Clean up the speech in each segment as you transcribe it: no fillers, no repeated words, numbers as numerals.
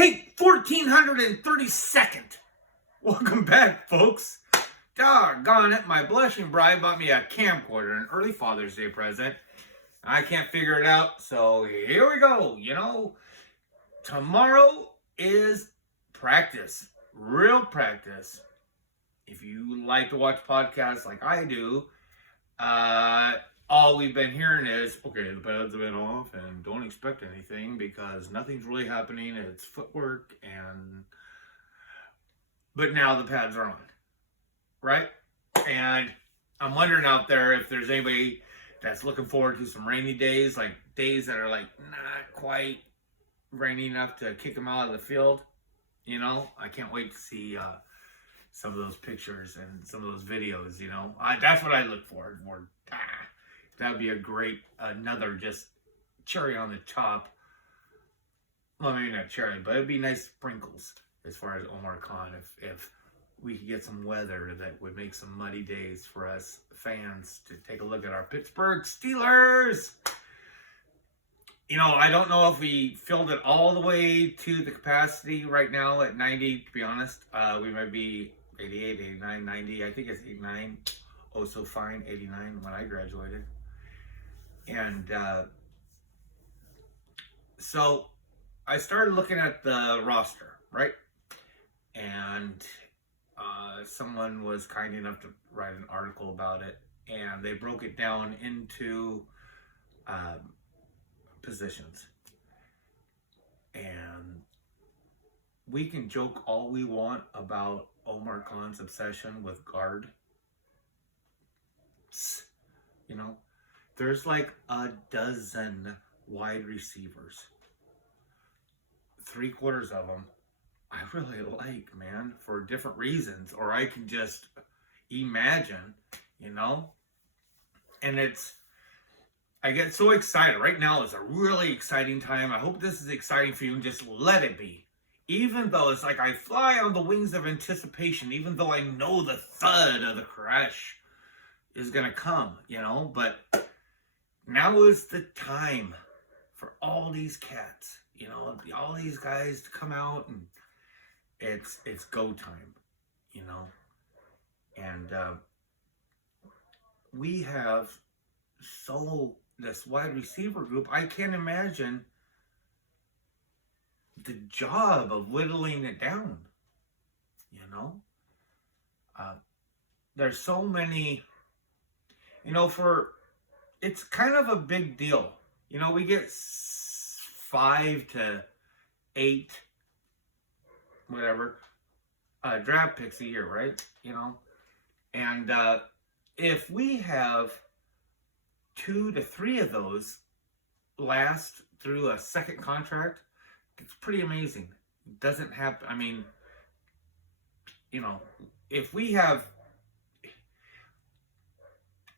Take 1432nd. Welcome back, folks. Doggone it, my blushing bride bought me a camcorder, an early Father's Day present. I can't figure it out, so here we go. You know, tomorrow is practice, real practice. If you like to watch podcasts like I do, all we've been hearing is, okay, the pads have been off and don't expect anything because nothing's really happening. It's footwork but now the pads are on, right? And I'm wondering out there if there's anybody that's looking forward to some rainy days, like days that are like not quite rainy enough to kick them out of the field. You know, I can't wait to see some of those pictures and some of those videos. You know, that's what I look forward for. That would be a great, another just cherry on the top. Well, maybe not cherry, but it'd be nice sprinkles as far as Omar Khan. If we could get some weather that would make some muddy days for us fans to take a look at our Pittsburgh Steelers. You know, I don't know if we filled it all the way to the capacity right now at 90, to be honest. We might be 88, 89, 90. I think it's 89. Oh, so fine, 89 when I graduated. And so I started looking at the roster, right? And someone was kind enough to write an article about it, and they broke it down into positions. And we can joke all we want about Omar Khan's obsession with guard. You know, there's like a dozen wide receivers. 3/4 of them I really like, man, for different reasons, or I can just imagine, you know? And I get so excited. Right now is a really exciting time. I hope this is exciting for you, and just let it be. Even though it's like I fly on the wings of anticipation, even though I know the thud of the crash is going to come, you know? But now is the time for all these cats, you know, all these guys to come out, and it's go time, you know? And we have this wide receiver group, I can't imagine the job of whittling it down, you know? There's so many, you know, it's kind of a big deal. You know, we get 5 to 8, whatever, draft picks a year, right? You know? And if we have 2 to 3 of those last through a second contract, it's pretty amazing. It doesn't happen. I mean, you know, if we have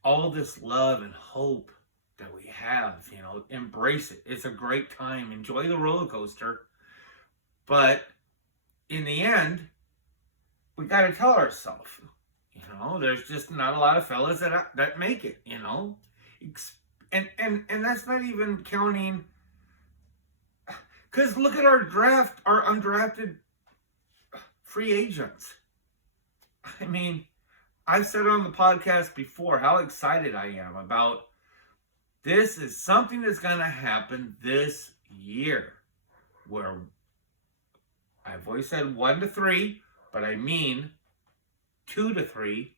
all this love and hope that we have, you know, embrace it. It's a great time. Enjoy the roller coaster. But in the end, we got to tell ourselves, you know, there's just not a lot of fellas that make it, you know. And that's not even counting, because look at our undrafted free agents. I mean, I've said on the podcast before how excited I am about this. Is something that's going to happen this year, where I've always said 1 to 3, but I mean 2 to 3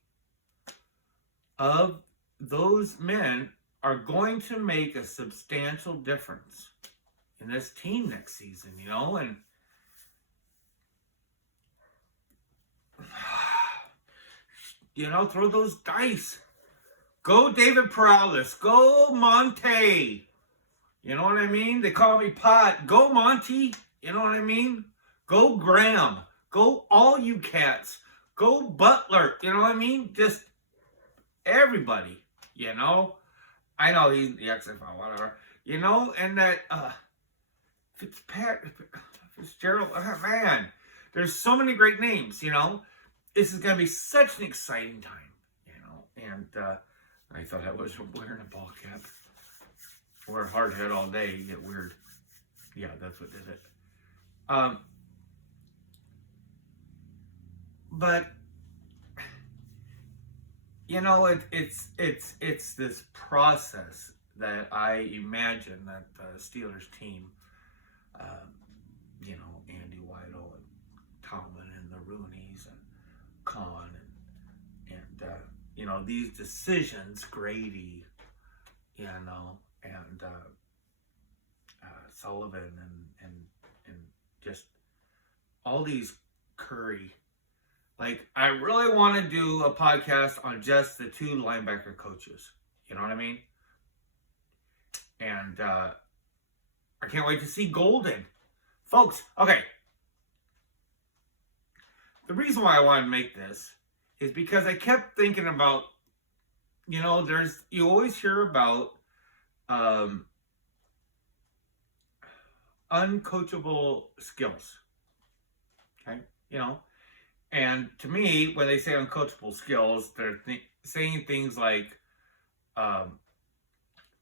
of those men are going to make a substantial difference in this team next season, you know? And you know, throw those dice. Go David Perales. Go Monte. You know what I mean? They call me Pot. Go Monty. You know what I mean? Go Graham. Go all you cats. Go Butler. You know what I mean? Just everybody. You know? I know he's the XFL, whatever. You know? And that Fitzgerald. Man. There's so many great names, you know? This is going to be such an exciting time, you know? And I thought I was wearing a ball cap. Wear a hard hat all day, you get weird. Yeah, that's what did it. but you know, it's this process that I imagine that the Steelers team, um, you know, Andy Weidel and Tomlin and the Rooneys and Khan and you know, these decisions, Grady, you know, and Sullivan and just all these Curry. Like, I really want to do a podcast on just the two linebacker coaches. You know what I mean? And I can't wait to see Golden. Folks, okay. The reason why I want to make this is because I kept thinking about, you know, you always hear about uncoachable skills. Okay? You know? And to me, when they say uncoachable skills, they're saying things like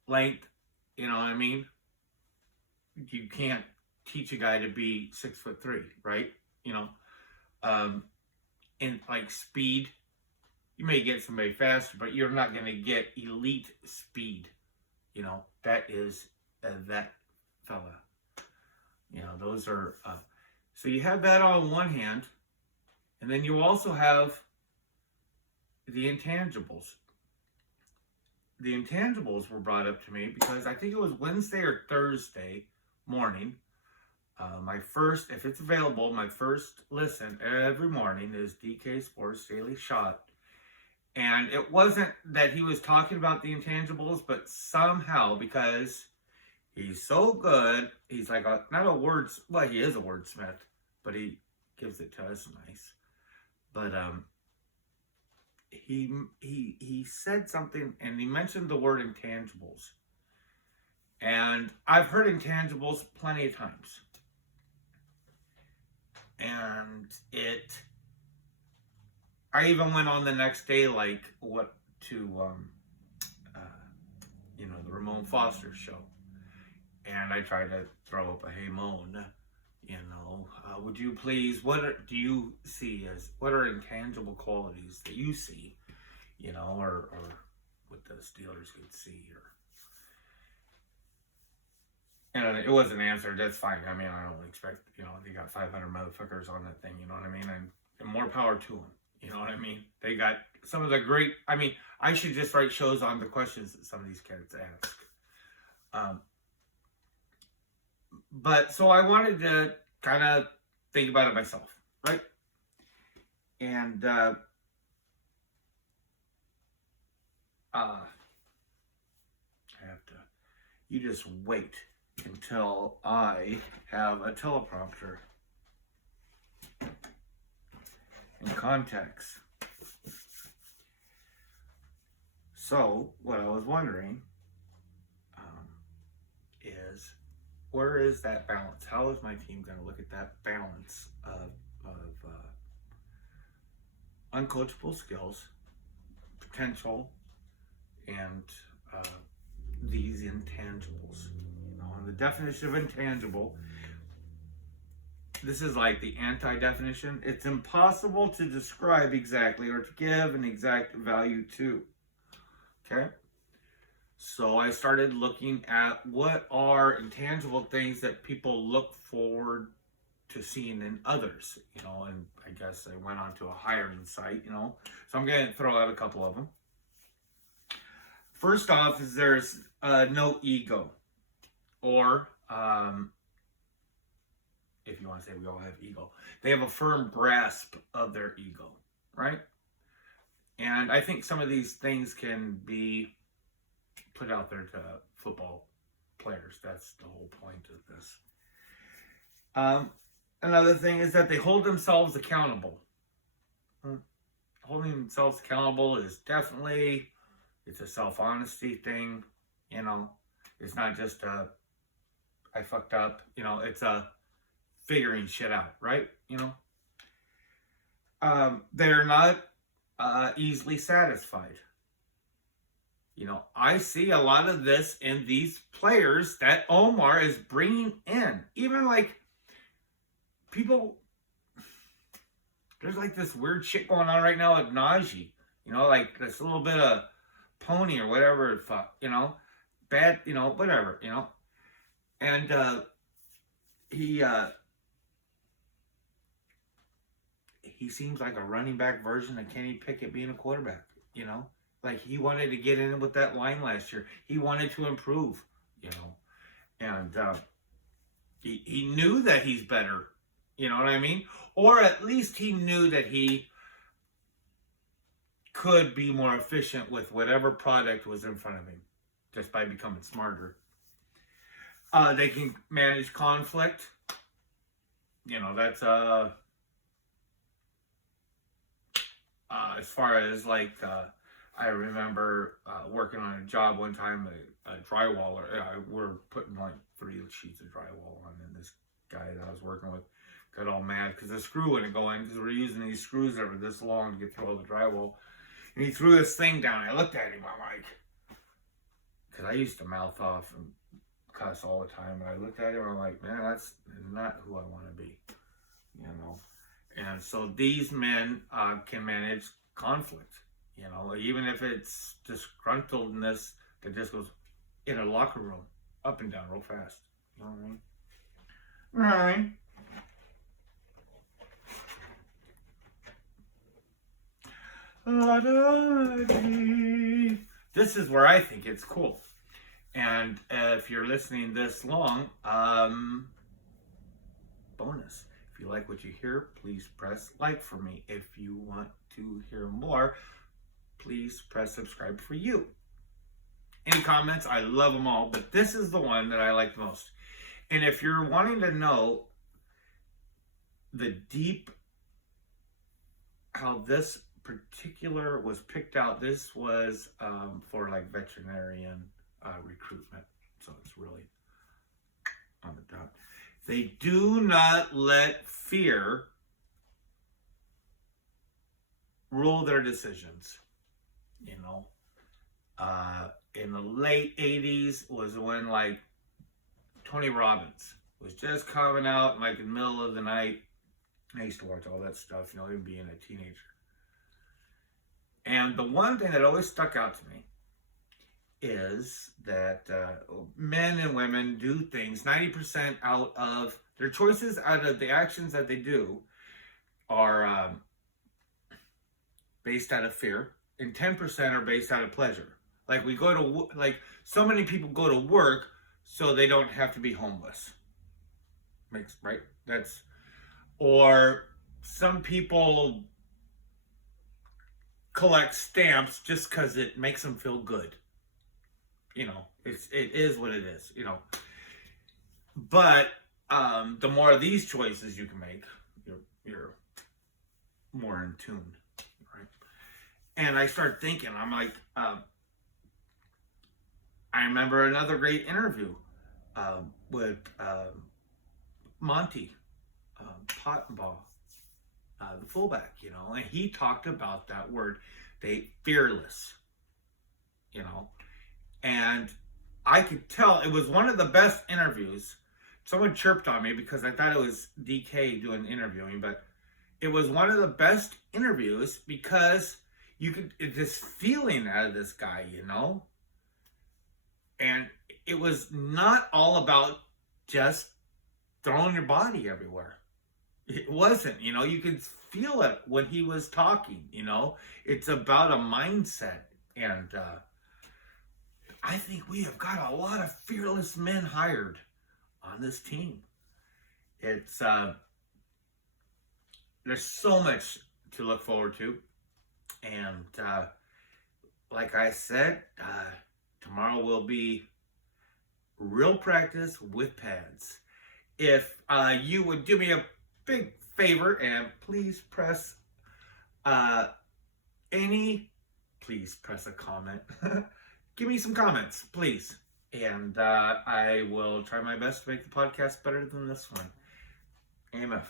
length, you know what I mean? You can't teach a guy to be 6'3", right? You know? And like speed, you may get somebody faster, but you're not going to get elite speed. You know, that is that fella. You know, those are, so you have that on one hand, and then you also have the intangibles. The intangibles were brought up to me because I think it was Wednesday or Thursday morning. My first, if it's available, my first listen every morning is DK Sports Daily Shot. And it wasn't that he was talking about the intangibles, but somehow, because he's so good, he's like not a well, he is a wordsmith, but he gives it to us nice. But he said something, and he mentioned the word intangibles. And I've heard intangibles plenty of times. And I even went on the next day, like, you know, the Ramon Foster show. And I tried to throw up a hey Moan, you know, would you please, what are intangible qualities that you see, you know, or what the Steelers could see, and it wasn't answered. That's fine. I mean, I don't expect, you know, they got 500 motherfuckers on that thing, you know what I mean? And more power to them, you know what I mean? They got some of the great, I mean, I should just write shows on the questions that some of these kids ask. But so I wanted to kind of think about it myself, right? And I have to, you just wait until I have a teleprompter in context. So what I was wondering is, where is that balance? How is my team going to look at that balance of uncoachable skills, potential, and these intangibles? You know, and the definition of intangible, this is like the anti-definition. It's impossible to describe exactly or to give an exact value to. Okay? So I started looking at what are intangible things that people look forward to seeing in others, you know, and I guess I went on to a hiring site, you know, so I'm going to throw out a couple of them. First off is there's no ego, or if you want to say we all have ego, they have a firm grasp of their ego, right? And I think some of these things can be put out there to football players. That's the whole point of this. Another thing is that they hold themselves accountable. Holding themselves accountable is definitely, it's a self-honesty thing, you know. It's not just I fucked up, you know, it's a figuring shit out, right? You know. They're not easily satisfied. You know, I see a lot of this in these players that Omar is bringing in. Even like people, there's like this weird shit going on right now with Najee. You know, like this little bit of pony or whatever, fuck, you know, bad, you know, whatever, you know. And he seems like a running back version of Kenny Pickett being a quarterback, you know. Like he wanted to get in with that line last year. He wanted to improve, you know. And he knew that he's better, you know what I mean? Or at least he knew that he could be more efficient with whatever product was in front of him just by becoming smarter. They can manage conflict. You know, that's as far as like I remember working on a job one time, a drywaller. We're putting like 3 sheets of drywall on, and this guy that I was working with got all mad because the screw wouldn't go in because we're using these screws that were this long to get through all the drywall. And he threw this thing down. I looked at him. I'm like, because I used to mouth off and cuss all the time. And I looked at him. I'm like, man, that's not who I want to be, you know. And so these men can manage conflict, you know, even if it's disgruntledness that just goes in a locker room, up and down real fast. You know what I mean? Right. This is where I think it's cool. And if you're listening this long, bonus. If you like what you hear, please press like for me. If you want to hear more, please press subscribe for you. Any comments? I love them all, but this is the one that I like the most. And if you're wanting to know the deep, how this particular was picked out, this was for like veterinarian recruitment. So it's really on the dot. They do not let fear rule their decisions. You know, in the late 80s was when like Tony Robbins was just coming out like in the middle of the night. I used to watch all that stuff, you know, even being a teenager. And the one thing that always stuck out to me is that men and women do things 90% out of their choices, out of the actions that they do are based out of fear, and 10% are based out of pleasure. Like we go to, like so many people go to work so they don't have to be homeless. Makes, right? That's, or some people collect stamps just because it makes them feel good. You know, it is what it is, you know. But the more of these choices you can make, you're more in tune, right? And I start thinking, I'm like, I remember another great interview with Monty Pottenbaugh, the fullback, you know, and he talked about that word, fearless, you know. And I could tell it was one of the best interviews. Someone chirped on me because I thought it was DK doing interviewing, but it was one of the best interviews because you could, this feeling out of this guy, you know. And it was not all about just throwing your body everywhere. It wasn't, you know, you could feel it when he was talking, you know. It's about a mindset. And I think we have got a lot of fearless men hired on this team. It's there's so much to look forward to. And like I said, tomorrow will be real practice with pads. If you would do me a big favor and please press please press a comment. Give me some comments, please. And I will try my best to make the podcast better than this one. AMF.